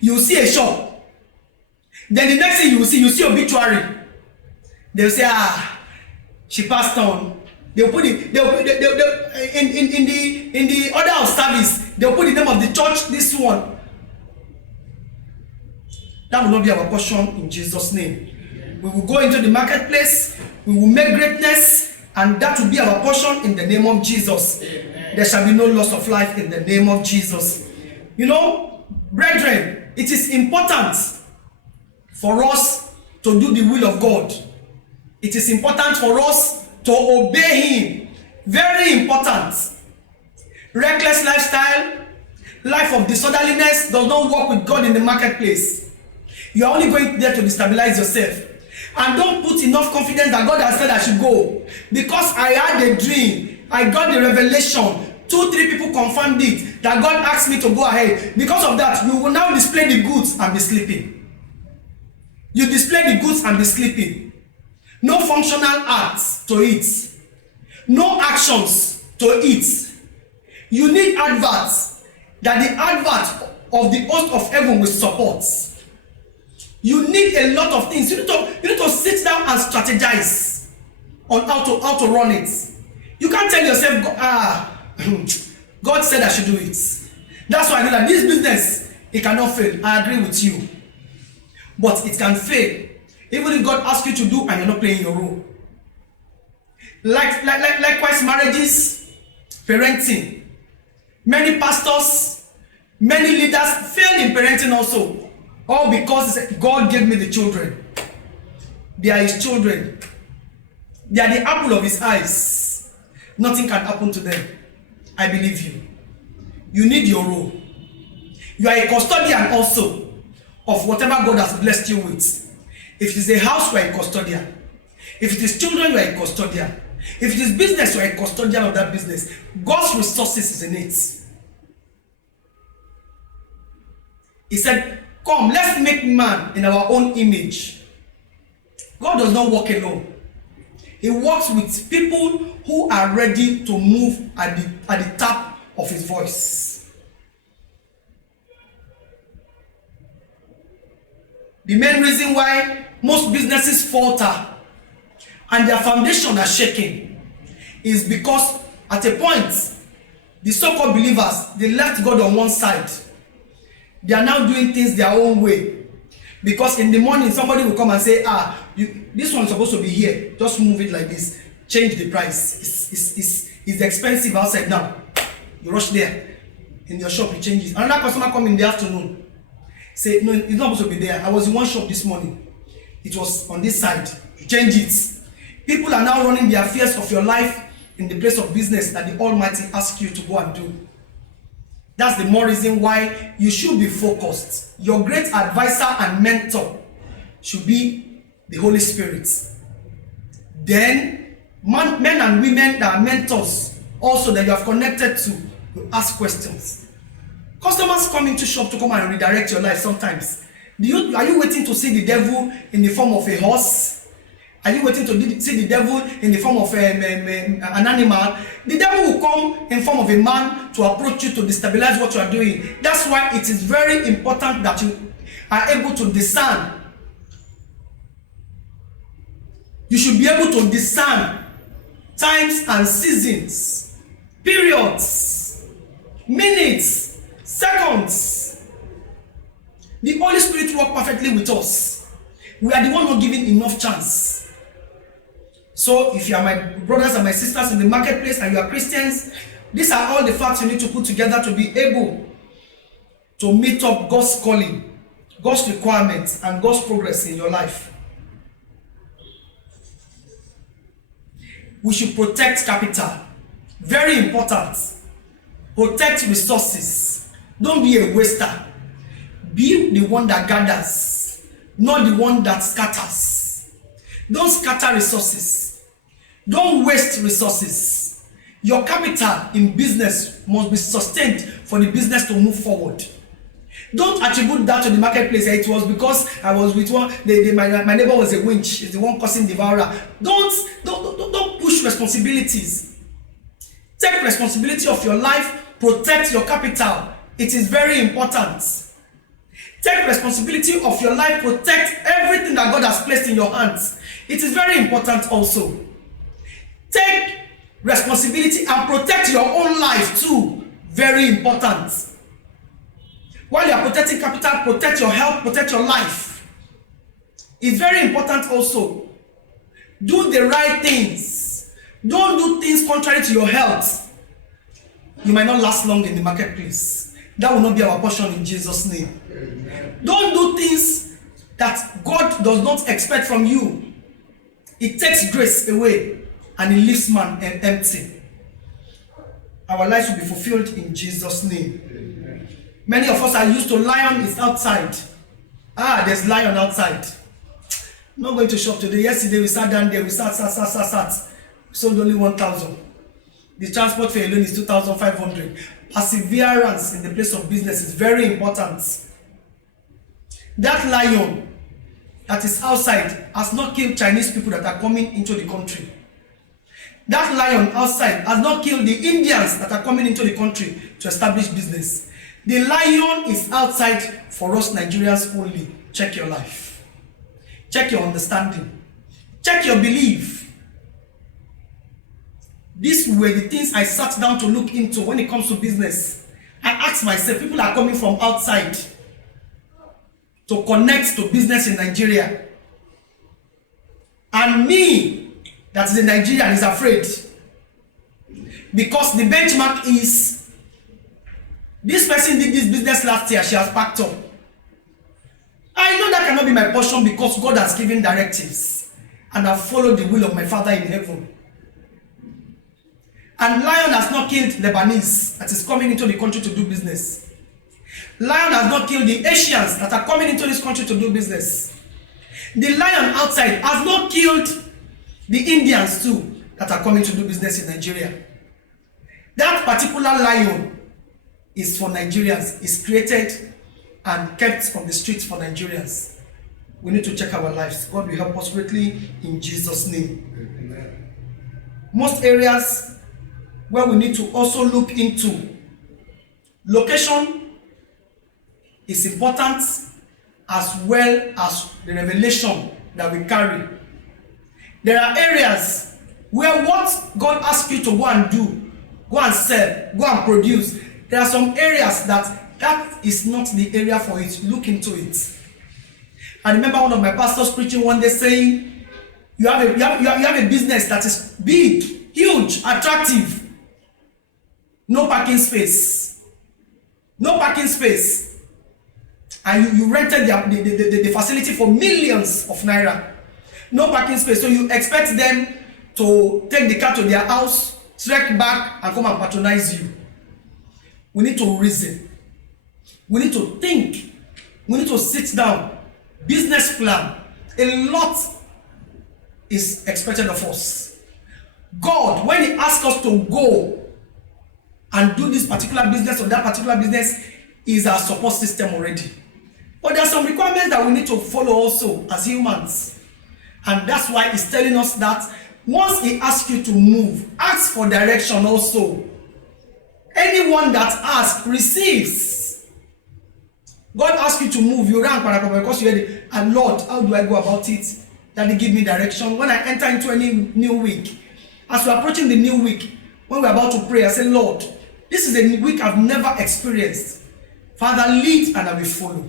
You see a shop. Then the next thing you see obituary. They'll say, she passed on. They'll put it, in the order of service, they'll put the name of the church, this one. That will not be our portion in Jesus' name. We will go into the marketplace, we will make greatness, and that will be our portion in the name of Jesus. Amen. There shall be no loss of life in the name of Jesus. You know, brethren, it is important for us to do the will of God. It is important for us to obey Him. Very important. Reckless lifestyle, life of disorderliness does not work with God in the marketplace. You are only going there to destabilize yourself. And don't put enough confidence that God has said I should go. Because I had a dream, I got the revelation, 2-3 people confirmed it, that God asked me to go ahead. Because of that, you will now display the goods and be sleeping. You display the goods and be sleeping. No functional acts to it. No actions to it. You need adverts that the advert of the host of heaven will support. You need a lot of things. You need to sit down and strategize on how to run it. You can't tell yourself, God said I should do it. That's why I know that this business, it cannot fail. I agree with you. But it can fail. Even if God asks you to do and you're not playing your role. Likewise, marriages, parenting. Many pastors, many leaders failed in parenting also. All because God gave me the children. They are His children. They are the apple of His eyes. Nothing can happen to them. I believe you. You need your role. You are a custodian also of whatever God has blessed you with. If it is a house, you are a custodian. If it is children, you are a custodian. If it is business, you are a custodian of that business. God's resources is in it. He said, come, let's make man in our own image. God does not work alone. He works with people who are ready to move at the tap of His voice. The main reason why most businesses falter and their foundation are shaking is because at a point, the so-called believers, they left God on one side. They are now doing things their own way. Because in the morning, somebody will come and say, this one is supposed to be here. Just move it like this. Change the price. It's expensive outside now. You rush there. In your shop, you change it. Another customer come in the afternoon. Say, no, it's not supposed to be there. I was in one shop this morning. It was on this side. You change it. People are now running the affairs of your life in the place of business that the Almighty asks you to go and do. That's the more reason why you should be focused. Your great advisor and mentor should be the Holy Spirit. Then, men and women that are mentors also that you have connected to will ask questions. Customers come into shop to come and redirect your life sometimes. Are you waiting to see the devil in the form of a horse? Are you waiting to see the devil in the form of an animal? The devil will come in form of a man to approach you to destabilize what you are doing. That's why it is very important that you are able to discern. You should be able to discern times and seasons, periods, minutes, seconds. The Holy Spirit works perfectly with us. We are the one not giving enough chance. So if you are my brothers and my sisters in the marketplace and you are Christians, these are all the facts you need to put together to be able to meet up God's calling, God's requirements, and God's progress in your life. We should protect capital. Very important. Protect resources. Don't be a waster. Be the one that gathers, not the one that scatters. Don't scatter resources. Don't waste resources. Your capital in business must be sustained for the business to move forward. Don't attribute that to the marketplace. It was because I was with one, my neighbor was a winch, is the one causing devourer. Don't push responsibilities. Take responsibility of your life, protect your capital. It is very important. Take responsibility of your life, protect everything that God has placed in your hands. It is very important also. Take responsibility, and protect your own life too. Very important. While you are protecting capital, protect your health, protect your life. It's very important also. Do the right things. Don't do things contrary to your health. You might not last long in the marketplace. That will not be our portion in Jesus' name. Don't do things that God does not expect from you. It takes grace away and it leaves man empty. Our lives will be fulfilled in Jesus' name. Many of us are used to lion is outside. There's lion outside. I'm not going to shop today. Yesterday we sat down there, we sat. We sold only 1,000. The transport fare alone is 2,500. Perseverance in the place of business is very important. That lion that is outside has not killed Chinese people that are coming into the country. That lion outside has not killed the Indians that are coming into the country to establish business. The lion is outside for us Nigerians only. Check your life. Check your understanding. Check your belief. These were the things I sat down to look into when it comes to business. I asked myself, people are coming from outside to connect to business in Nigeria. And me, that is a Nigerian, is afraid. Because the benchmark is, this person did this business last year, she has packed up. I know that cannot be my portion because God has given directives. And I've followed the will of my Father in heaven. And lion has not killed Lebanese that is coming into the country to do business. Lion has not killed the Asians that are coming into this country to do business. The lion outside has not killed the Indians too that are coming to do business in Nigeria. That particular lion is for Nigerians, is created and kept on the streets for Nigerians. We need to check our lives. God will help us greatly in Jesus' name. Amen. Most areas where we need to also look into, location is important as well as the revelation that we carry. There are areas where what God asks you to go and do, go and sell, go and produce. There are some areas that is not the area for it. Look into it. I remember one of my pastors preaching one day saying, you have a business that is big, huge, attractive. No parking space. No parking space. And you rented the facility for millions of naira. No parking space. So you expect them to take the car to their house, trek back, and come and patronize you. We need to reason. We need to think. We need to sit down. Business plan. A lot is expected of us. God, when He asks us to go and do this particular business or that particular business, is our support system already. But there are some requirements that we need to follow also as humans. And that's why He's telling us that once He asks you to move, ask for direction also. Anyone that asks receives. God asks you to move, you run because you heard it. And Lord, how do I go about it? Daddy, give me direction. When I enter into any new week, as we're approaching the new week, when we're about to pray, I say, Lord, this is a week I've never experienced. Father, lead and I will follow.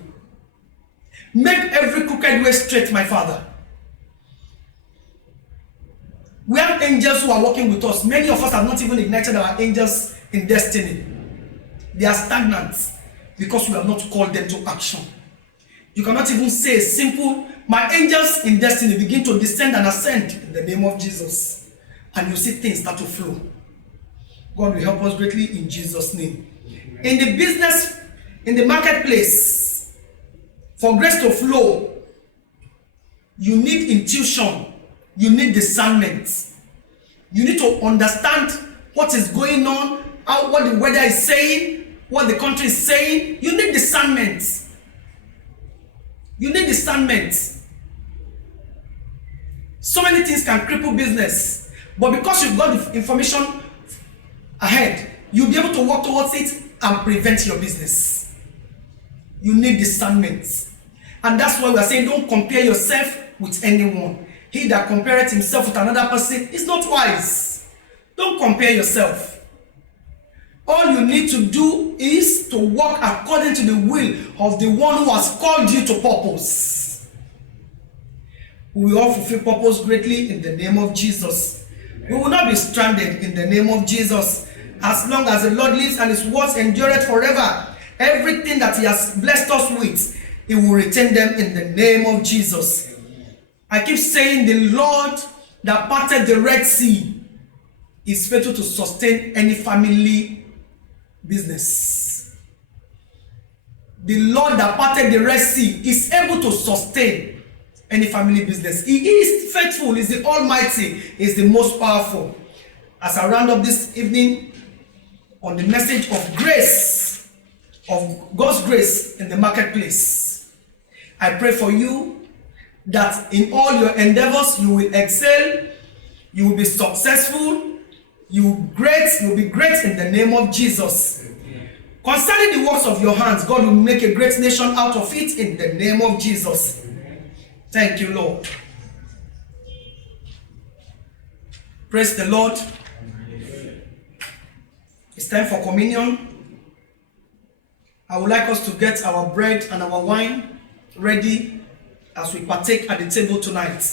Make every crooked way straight, my Father. We have angels who are working with us. Many of us have not even ignited our angels in destiny. They are stagnant because we have not called them to action. You cannot even say a simple, my angels in destiny begin to descend and ascend in the name of Jesus. And you see things start to flow. God will help us greatly in Jesus' name. In the business, in the marketplace, for grace to flow, you need intuition. You need discernment. You need to understand what is going on, what the weather is saying, what the country is saying. You need discernment. You need discernment. So many things can cripple business, but because you've got the information ahead, you'll be able to work towards it and prevent your business. You need discernment. And that's why we are saying don't compare yourself with anyone. He that compareth himself with another person is not wise. Don't compare yourself. All you need to do is to walk according to the will of the one who has called you to purpose. We will all fulfill purpose greatly in the name of Jesus. We will not be stranded in the name of Jesus. As long as the Lord lives and his words endureth forever, everything that he has blessed us with, he will retain them in the name of Jesus. I keep saying the Lord that parted the Red Sea is faithful to sustain any family business. The Lord that parted the Red Sea is able to sustain any family business. He is faithful, is the Almighty, is the most powerful. As I round up this evening on the message of grace, of God's grace in the marketplace, I pray for you that in all your endeavors you will excel, you will be successful, you will be great in the name of Jesus. Concerning the works of your hands, God will make a great nation out of it in the name of Jesus. Thank you, Lord. Praise the Lord. It's time for communion. I would like us to get our bread and our wine ready as we partake at the table tonight.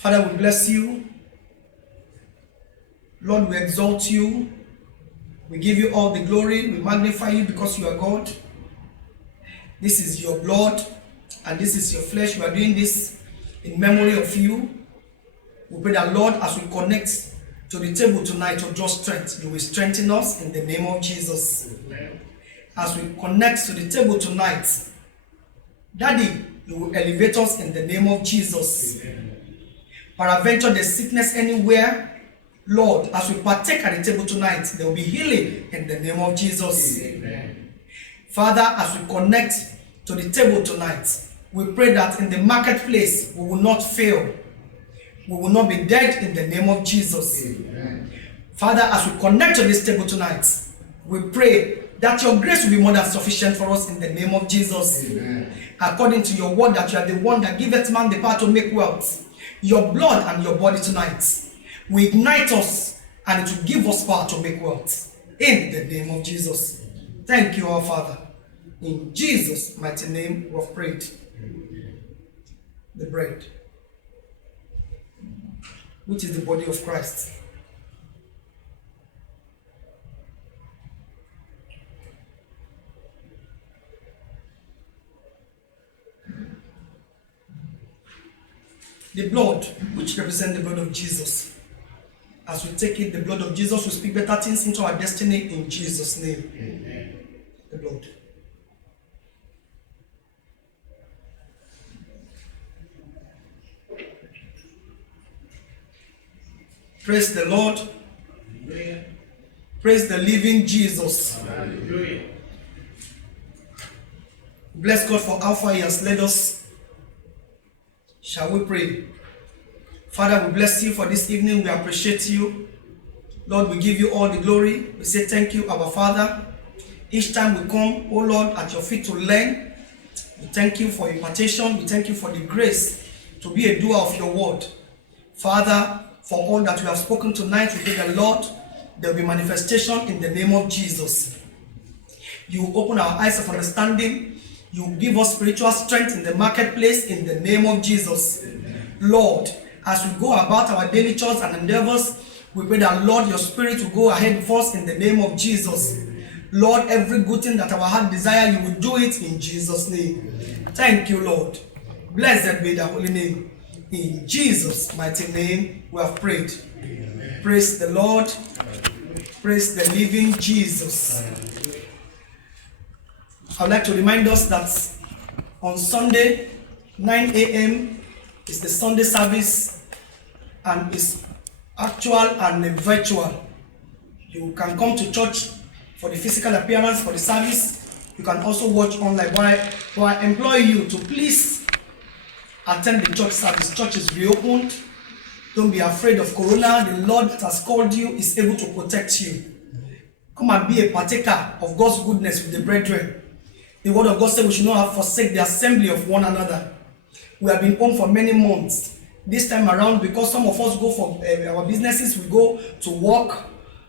Father, we bless you. Lord, we exalt you. We give you all the glory. We magnify you because you are God. This is your blood and this is your flesh. We are doing this in memory of you. We pray that, Lord, as we connect to the table tonight to draw strength, you will strengthen us in the name of Jesus. As we connect to the table tonight, Daddy, you will elevate us in the name of Jesus. Peradventure there's sickness anywhere, Lord, as we partake at the table tonight, there will be healing in the name of Jesus. Amen. Father, as we connect to the table tonight, we pray that in the marketplace we will not fail. We will not be dead in the name of Jesus. Amen. Father, as we connect to this table tonight, we pray that your grace will be more than sufficient for us in the name of Jesus. Amen. According to your word, that you are the one that giveth man the power to make wealth. Your blood and your body tonight will ignite us and it will give us power to make wealth. In the name of Jesus. Thank you, our Father. In Jesus' mighty name we have prayed. The bread, which is the body of Christ. The blood, which represents the blood of Jesus. As we take it, the blood of Jesus will speak better things into our destiny in Jesus' name. Amen. The blood. Praise the Lord. Amen. Praise the living Jesus. Hallelujah. Bless God for how far he has led us. Shall we pray? Father, we bless you for this evening. We appreciate you. Lord, we give you all the glory. We say thank you, our Father. Each time we come, oh Lord, at your feet to learn, we thank you for impartation. We thank you for the grace to be a doer of your word. Father, for all that we have spoken tonight, we pray that, Lord, there will be manifestation in the name of Jesus. You open our eyes of understanding. You give us spiritual strength in the marketplace in the name of Jesus. Amen. Lord, as we go about our daily chores and endeavors, we pray that, Lord, your spirit will go ahead of us in the name of Jesus. Amen. Lord, every good thing that our heart desire, you will do it in Jesus' name. Amen. Thank you, Lord. Blessed be the holy name. In Jesus' mighty name, we have prayed. Amen. Praise the Lord. Praise the living Jesus. Amen. I would like to remind us that on Sunday, 9 a.m. is the Sunday service and it's actual and virtual. You can come to church for the physical appearance for the service. You can also watch online. But I implore you to please attend the church service. Church is reopened. Don't be afraid of corona. The Lord that has called you is able to protect you. Come and be a partaker of God's goodness with the brethren. The word of God said we should not have forsake the assembly of one another. We have been home for many months. This time around, because some of us go for our businesses, we go to work.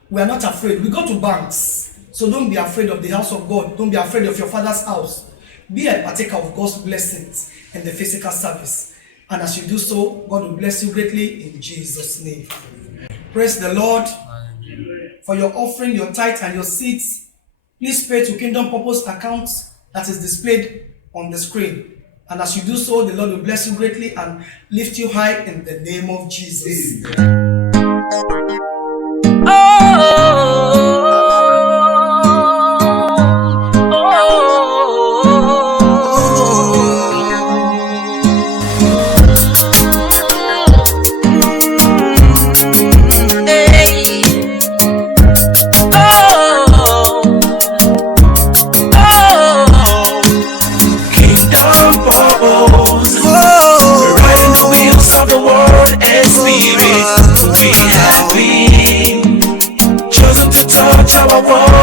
We are not afraid. We go to banks. So don't be afraid of the house of God. Don't be afraid of your father's house. Be a partaker of God's blessings in the physical service. And as you do so, God will bless you greatly in Jesus' name. Praise the Lord. For your offering, your tithe, and your seeds, please pay to Kingdom Purpose account that is displayed on the screen. And as you do so, the Lord will bless you greatly and lift you high in the name of Jesus. We have been chosen to touch our world.